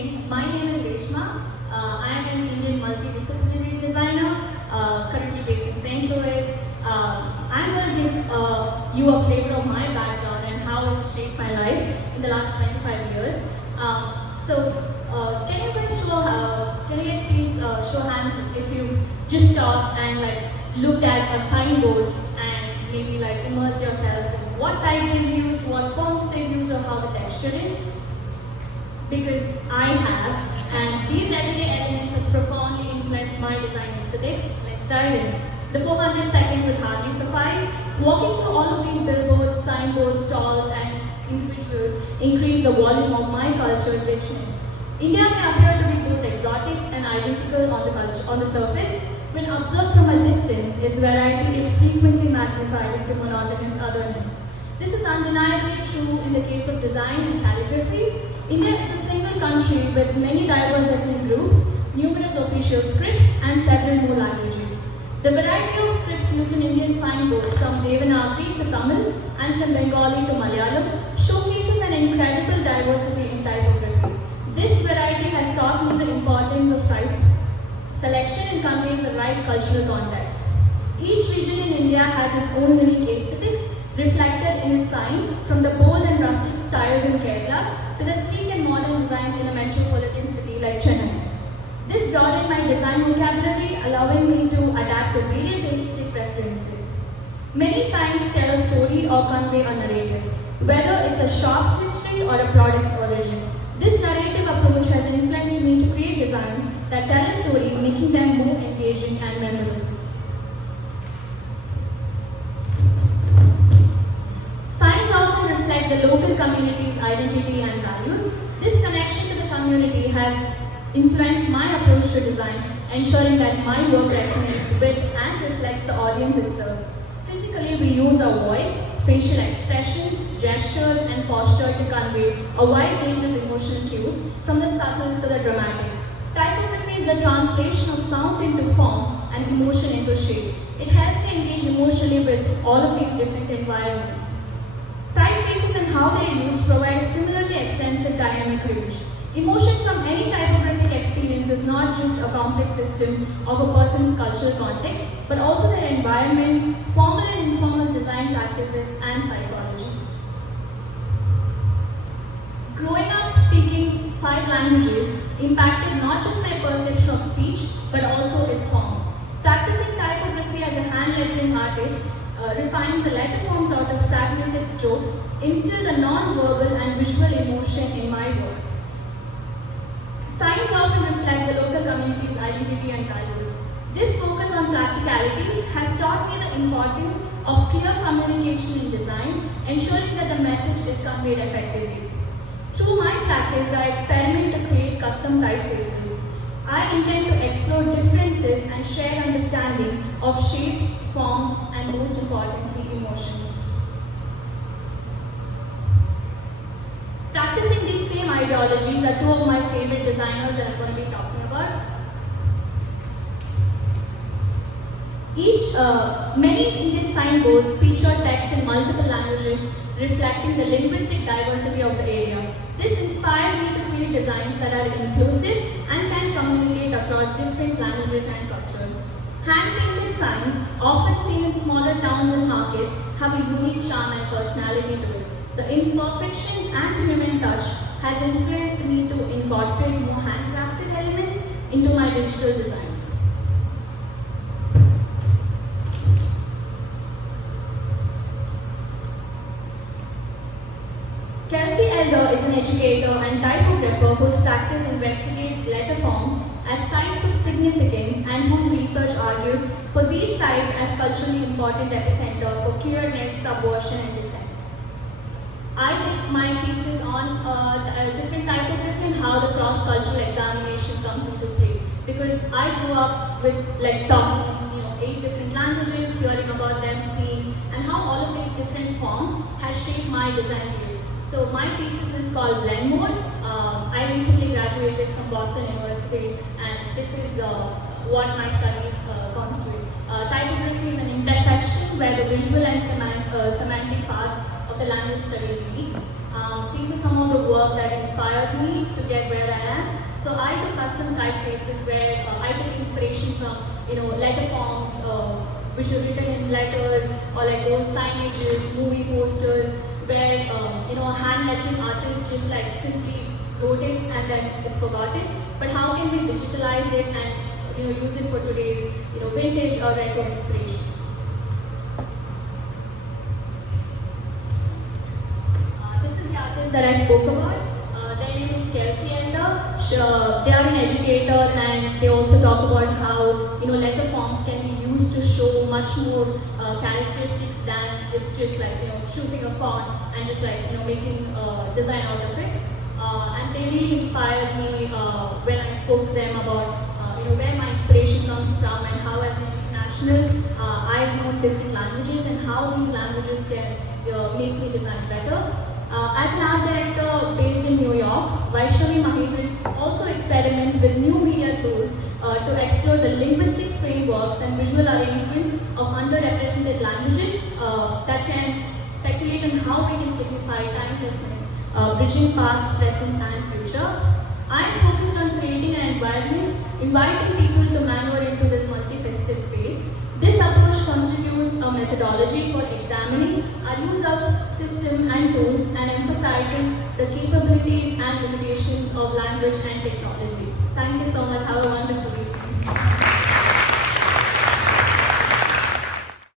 evening. My name is Reshma. I am an Indian multidisciplinary designer, currently based in St. Louis. I'm going to give you a flavor of my background and how it shaped my life in the last 25 years. Can you guys please show hands if you just stopped and looked at a signboard and maybe immersed yourself in what type they've used, what fonts they've used, or how the texture is? Because I have, and these everyday elements have profoundly influenced my design aesthetics. Let's dive in. The 400 seconds would hardly suffice. Walking through all of these billboards, signboards, stalls, and individuals increase the volume of my culture's richness. India may appear to be both exotic and identical on the surface. When observed from a distance, its variety is frequently magnified into monotonous otherness. This is undeniably true in the case of design and calligraphy. India is a single country with many diverse ethnic groups, numerous official scripts, and several more languages. The variety of scripts used in Indian signboards, from Devanagari to Tamil and from Bengali to Malayalam, showcases an incredible diversity in typography. This variety has taught me the importance of type selection in conveying the right cultural context. Each region in India has its own unique aesthetics, reflected in its signs, from the bold and rustic styles in Kerala to the sleek and modern designs in a metropolitan city like Chennai. This broadened my design vocabulary, allowing me to adapt to various aesthetic preferences. Many signs tell a story or convey a narrative, whether it's a shop's history or a product's origin. This narrative approach has influenced me to create designs that tell a story, making them more engaging and memorable. Signs often reflect the local community's identity and values. This connection to the community has influenced my approach to design, ensuring that my work resonates with and reflects the audience it serves. Physically, we use our voice, facial expressions, gestures, and posture to convey a wide range of emotional cues, from the subtle to the dramatic. Typography is the translation of sound into form and emotion into shape. It helps me engage emotionally with all of these different environments. Typefaces and how they are used provide a similarly extensive dynamic range. Emotion from any typographic experience is not just a complex system of a person's cultural context, but also their environment, formal and informal design practices, and psychology. Growing up speaking 5 languages impacted not just my perception of speech, but also its form. Practicing typography as a hand lettering artist, refining the letter forms out of fragmented strokes, instilled a non-verbal and visual emotion in my work. Signs often reflect the local community's identity and values. This focus on practicality has taught me the importance of clear communication in design, ensuring that the message is conveyed effectively. Through my practice, I experiment to create custom typefaces. I intend to explore differences and share understanding of shapes, forms, and most importantly, emotions. Practicing these same ideologies are 2 of my favorite designers that I'm going to be talking about. Many Indian signboards feature text in multiple languages, reflecting the linguistic diversity of the area. This inspired me to create designs that are inclusive and can communicate across different languages and cultures. Hand-painted signs, often seen in smaller towns and markets, have a unique charm and personality to it. The imperfections and human touch has influenced me to incorporate more handcrafted elements into my digital designs. Kelsey Elder is an educator and typographer whose practice investigates letter forms as sites of significance and whose research argues for these sites as culturally important epicenter for queerness, subversion, and dissent. I did my thesis on different typography and how the cross-cultural examination comes into play. Because I grew up with talking 8 different languages, hearing about them, seeing, and how all of these different forms has shaped my design view. So my thesis is called Blend Mode. I recently graduated from Boston University, and this is what my studies constitute. Typography is an intersection where the visual and semantic parts of the language studies meet. These are some of the work that inspired me to get where I am. So I do custom typefaces where I take inspiration from, letter forms, which are written in letters, or like old signages, movie posters, where, a hand lettering artist just like simply wrote it and then it's forgotten. But how can we digitalize it and, use it for today's, vintage or retro inspirations? This is the artist that I spoke about. Their name is Kelsey Ender. They are an educator and they also talk about how letter forms can be used to show much more characteristics than it's just like choosing a font and just like making design out of it. And they really inspired me when I spoke to them about where my inspiration comes from and how as an international I've known different languages and how these languages can make me design better. As an art director based in New York, Vaishnavi Mahindran also experiments with new media tools to explore the linguistic frameworks and visual arrangements of underrepresented languages that can speculate on how we can signify timelessness, bridging past, present, and future. I am focused on creating an environment, inviting people to maneuver into this multifaceted space. This approach constitutes a methodology for examining our use of system and tools and emphasizing the capabilities and limitations of language and technology. Thank you so much. Have a wonderful evening.